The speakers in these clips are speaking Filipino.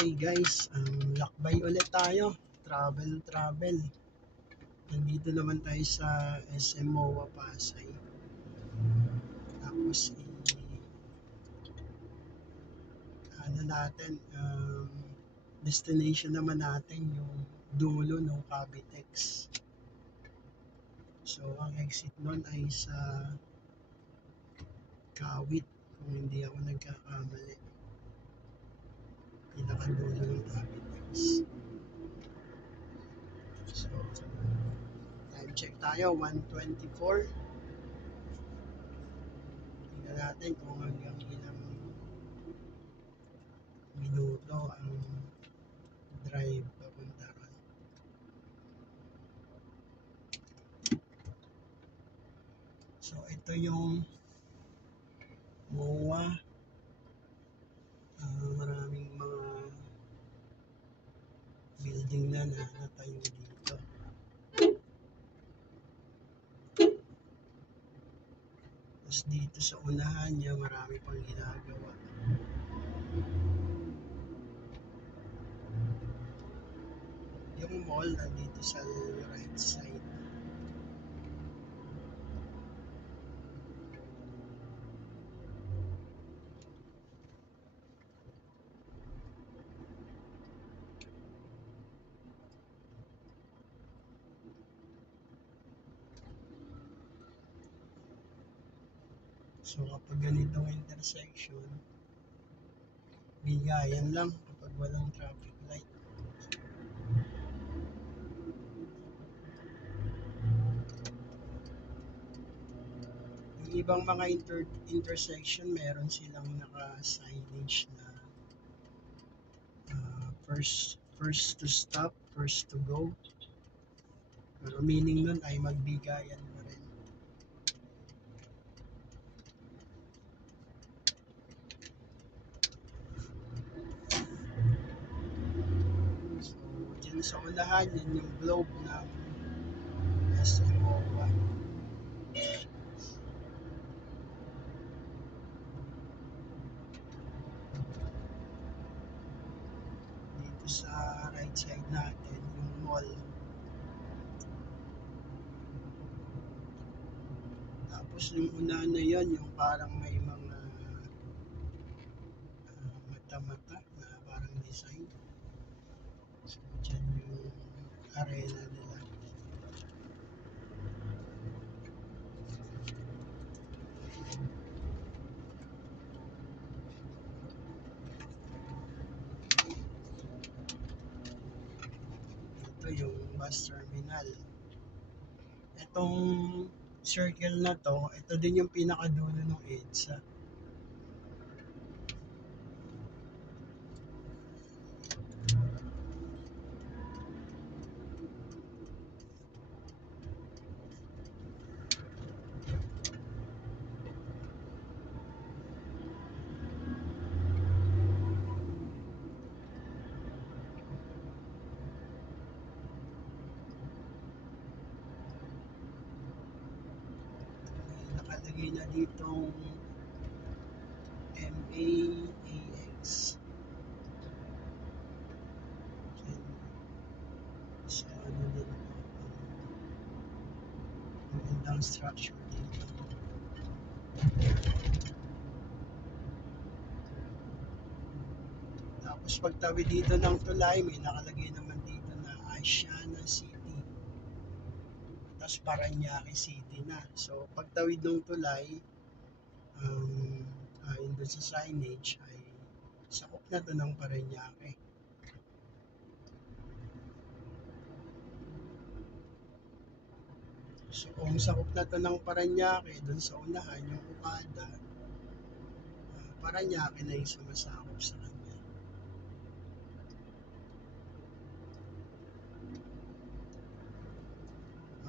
Okay guys, lakbay ulit tayo. Travel. Nandito naman tayo sa SM MOA Pasay. Tapos ano natin, destination naman natin yung dulo ng Cavitex. So ang exit nun ay sa Kawit kung hindi ako nagkakamali. Pinakadulo ng Cavitex. So time check tayo, 1:24. Tingnan natin kung hanggang ilang minuto ang drive papunta ron. So ito yung MOA. Maraming mga building na natayo dito. Tapos dito sa unahan niya marami pang ginagawa. Yung mall nandito sa right side. So kapag ganitong intersection, bigayan lang kapag walang traffic light. Yung ibang mga intersection, meron silang naka-signage na first to stop, first to go. Pero meaning nun ay magbigayan mo rin. So, dyan sa unahan, yan yung globe ng SM MOA. Dito sa right side natin, yung mall. Tapos yung una na yan, yung parang may mga mata-mata na parang design. So, dyan yung arena nila. Ito yung bus terminal. Itong circle na to, ito din yung pinakadulo ng EDSA. Nakalagay na ditong MAAX. So, ano din magandang structure dito. Tapos pagtawid dito ng tulay, may nakalagay naman dito na Asiana City. Tapos Parañaque City na. So pagtawid ng tulay, ayon doon sa signage ay sakop na to ng Parañaque. So kung sakop na to ng Parañaque, doon sa unahan yung Okada, Parañaque na yung sumasakop sa kanya.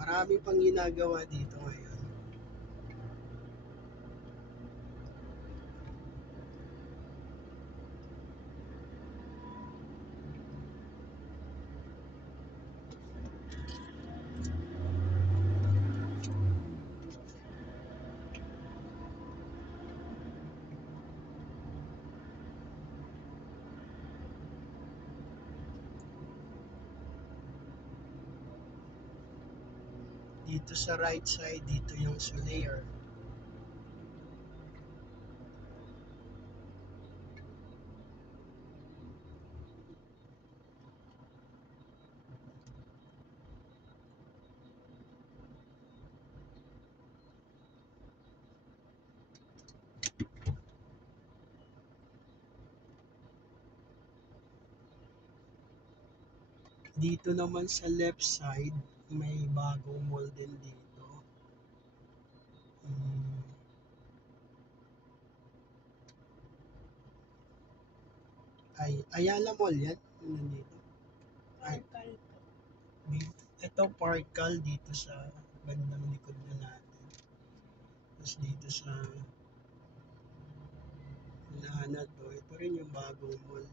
Marami pang ginagawa dito ngayon. Dito sa right side, dito yung Solaire. Dito naman sa left side, may bagong mall din dito. Hmm, Ayala Mall yan. Nandito. Ay, ito Parkal dito sa bandang likod na natin. Tapos dito sa unahan na to, ito rin yung bagong mall.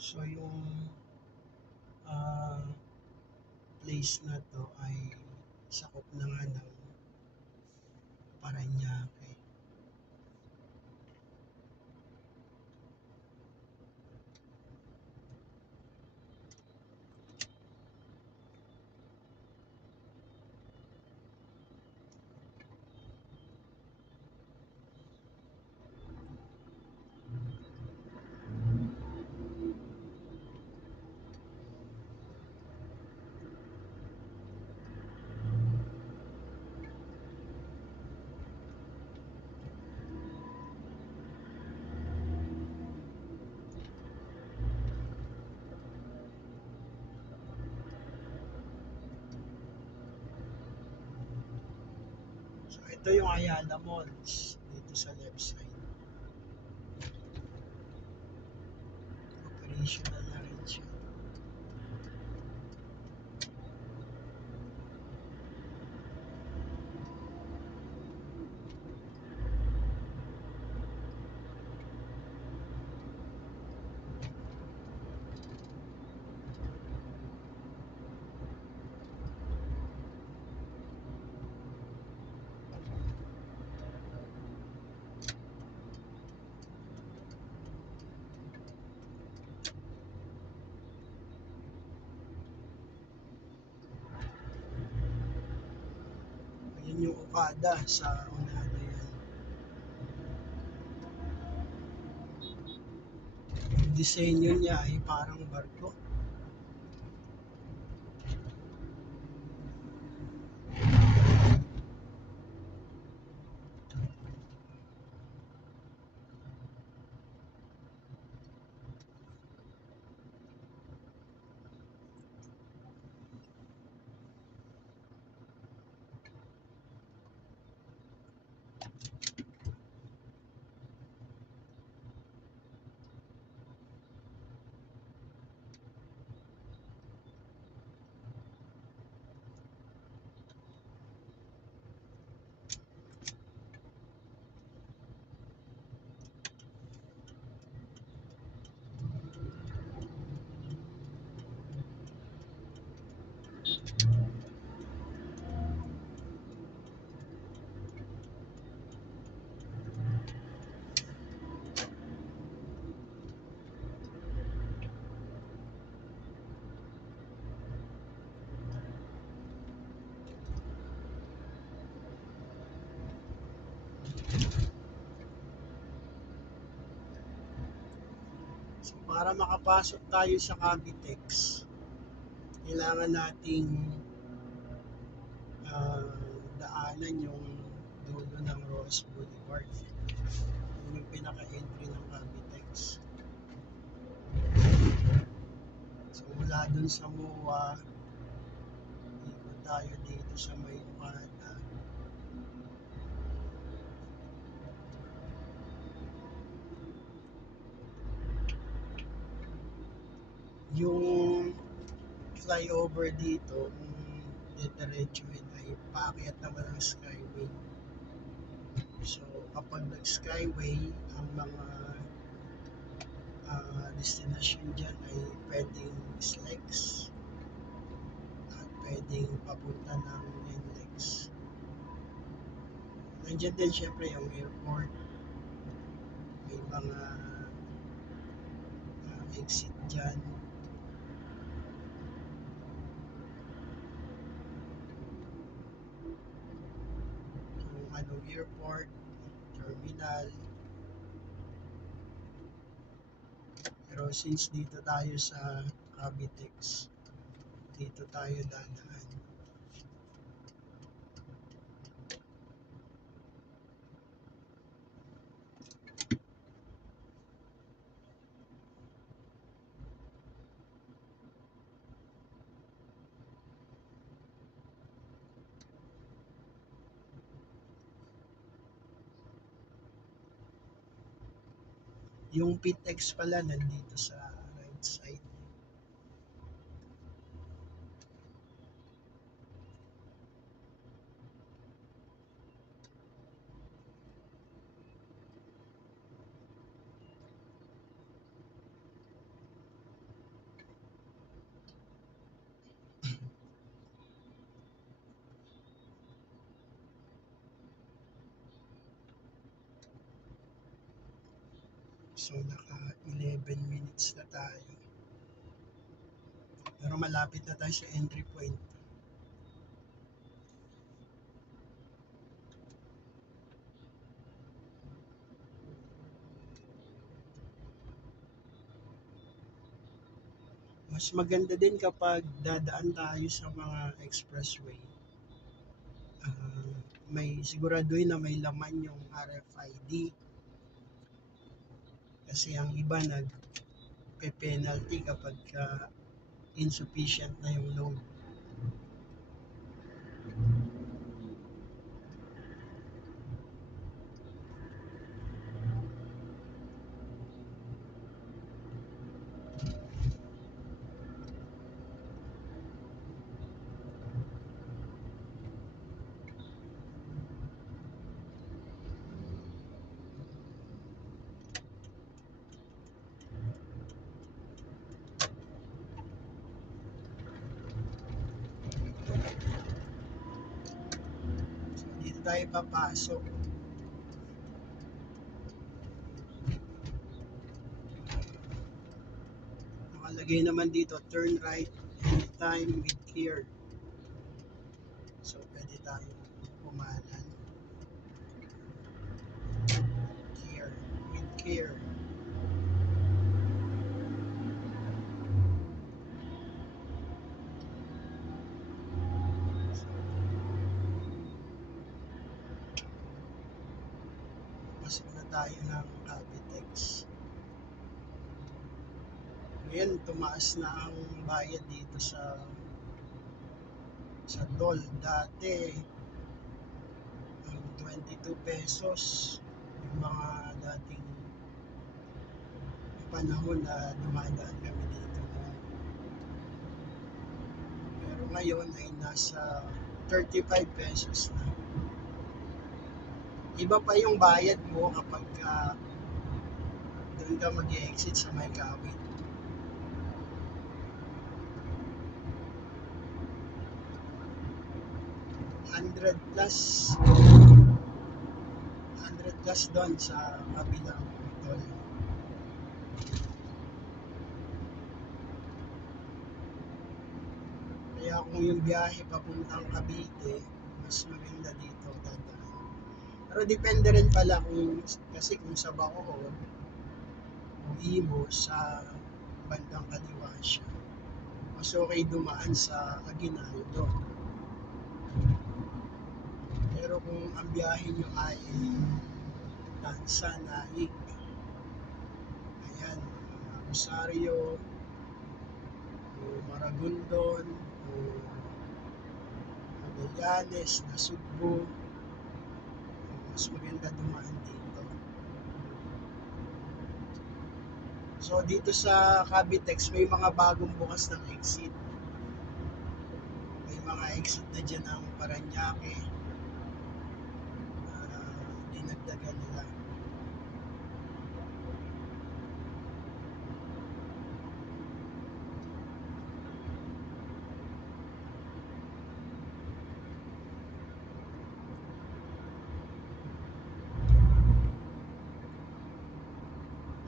So yung ah, place na to ay sakop na nga ng Parañaque. So ito yung Ayala Malls dito sa left side. Operational na rin siya. Ayan yung Okada sa unahan na yan. Yung disenyo niya ay parang barko. So para makapasok tayo sa Cavitex, kailangan nating ah, daanan yung dulo ng Ross Boulevard. Yun yung pinaka-entry ng Cavitex. So mula dun sa MOA, ikot tayo dito sa may Okada. Yung flyover dito, kung didiretsuhin ay paakyat naman ang Skyway. So kapag nag-Skyway, ang mga destination dyan ay pwedeng SLEX at pwedeng papunta ng NLEX. Nandiyan din syempre yung airport, may mga exit dyan. airport, terminal. Pero since dito tayo sa Cavitex, dito tayo dadaan. Yung PITX pala nandito sa right side. So naka 11 minutes na tayo. Pero malapit na tayo sa entry point. Mas maganda din kapag dadaan tayo sa mga expressway. May siguraduhin na may laman yung RFID. Kasi ang iba nagpe-penalty kapag insufficient na yung load. So, dito tayo papasok. Nakalagay naman dito, turn right anytime with care. So, pwede tayo pumanan. Care, with care. Pasok na tayo ng Cavitex. Ngayon, tumaas na ang bayad dito sa toll. Dati, 22 pesos yung mga dating panahon na dumadaan kami dito. Pero ngayon ay nasa 35 pesos na. Iba pa yung bayad mo kapag doon ka mag-exit sa may Kawit. $100 plus doon sa kabilang toll. Kaya kung yung biyahe papuntang Cavite, mas maganda dito dadaan. Pero depende rin pala kasi kung sa Bacoor o Imus sa bandang kaliwa siya, mas okay dumaan sa Aguinaldo. Pero kung ang biyahe nyo ay Tansa, Naik, ayan, Rosario, o Maragondon, o Magallanes, Nasugbu, mas maganda dumaan dito. So dito sa Cavitex may mga bagong bukas ng exit. May mga exit na dyan ng Parañaque. Dinagdagan nila.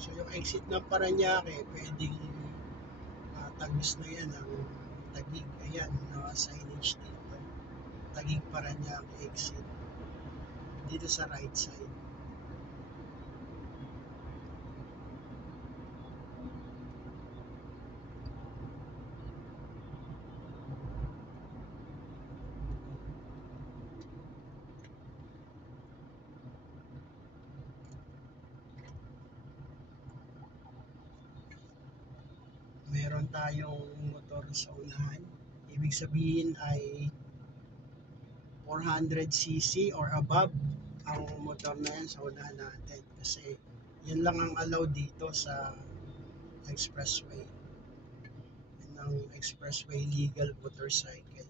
So yung exit ng Parañaque, pwedeng tagos na yan ang Taguig. Ayan, signage dito. Taguig Parañaque exit. dito sa right side. Meron tayong motor sa unahan. Ibig sabihin ay 400cc or above ang motor na yan sa unahan natin. Kasi yan lang ang allow dito sa expressway. Yan ang expressway legal motorcycle.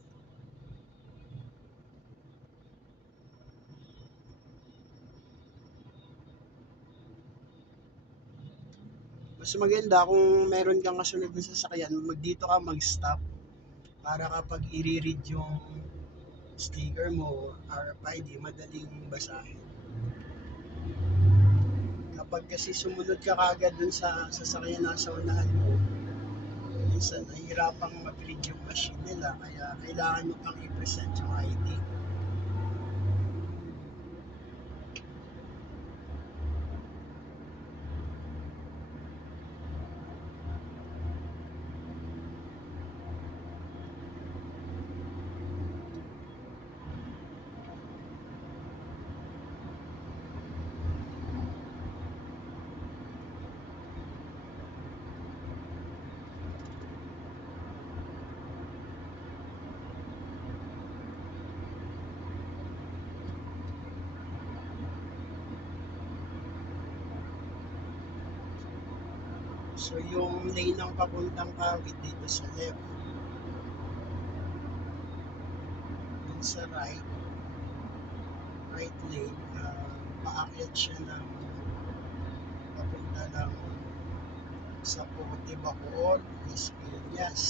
Mas maganda kung meron kang kasunod na sasakyan, dito ka mag-stop para kapag i-read yung sticker mo, RFID, madaling basahin. Kapag kasi sumunod ka kagad dun sa sasakyan na sa unahan mo, minsan nahihirapang mag-read yung machine nila, kaya kailangan mo pang i-present yung ID. So yung lane ng papuntang Kawit dito sa left, dun sa right lane, paakyat siya ng papunta ng sa Puti, Bacoor, Las Piñas.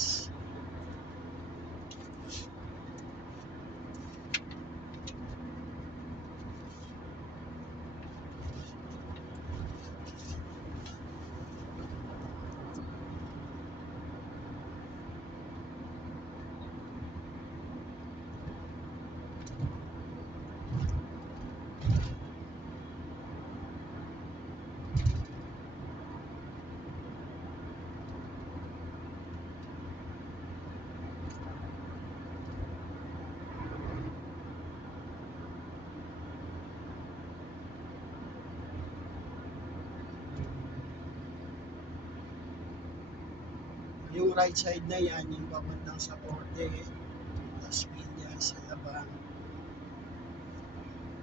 Yung right side na yan, yung papuntang sa Porte, Las Piñas, Alabang.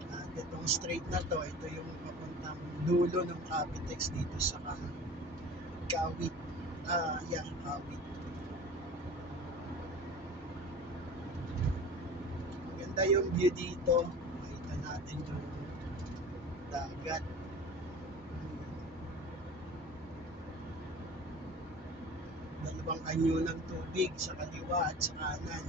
At itong straight na to, ito yung papuntang dulo ng Capitex dito sa Kawit. Kawit. Maganda yung view dito. Makita natin yung dagat. Dalawang anyo ng tubig sa kaliwa at sa kanan.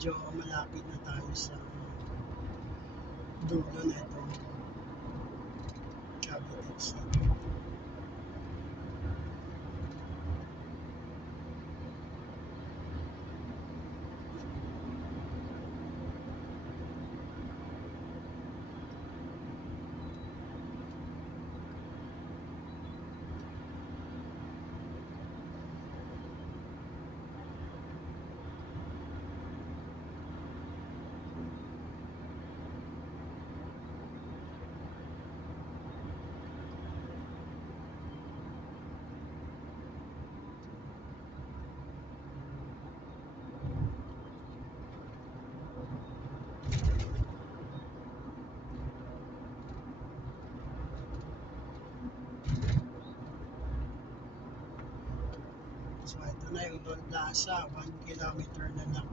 medyo malapit na tayo sa dulo na ito. Cavite City. So ito na yung Toll Plaza, 1 kilometer na lang.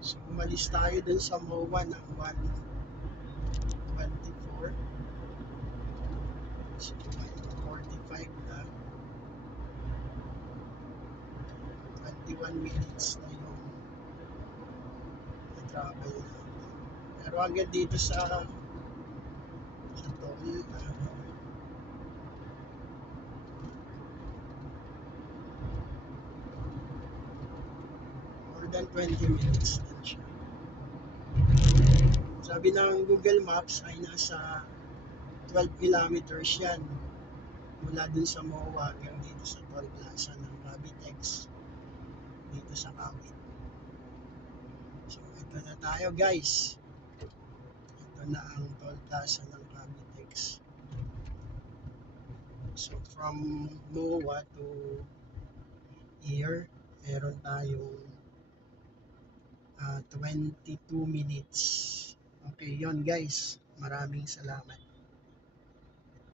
So umalis tayo dun sa MOA ng 1:24. So 1:45 na. 21 minutes na yung na-travel natin. Pero hanggang dito sa toll, more than 20 minutes din siya. Sabi ng Google Maps ay nasa 12 kilometers yan mula dun sa MOA hanggang dito sa Toll Plaza ng Cavitex dito sa Cavite. So ito na tayo guys. Ito na ang Toll Plaza ng Cavitex. So from MOA to here, meron tayong 22 minutes. Okay yon guys. Maraming salamat.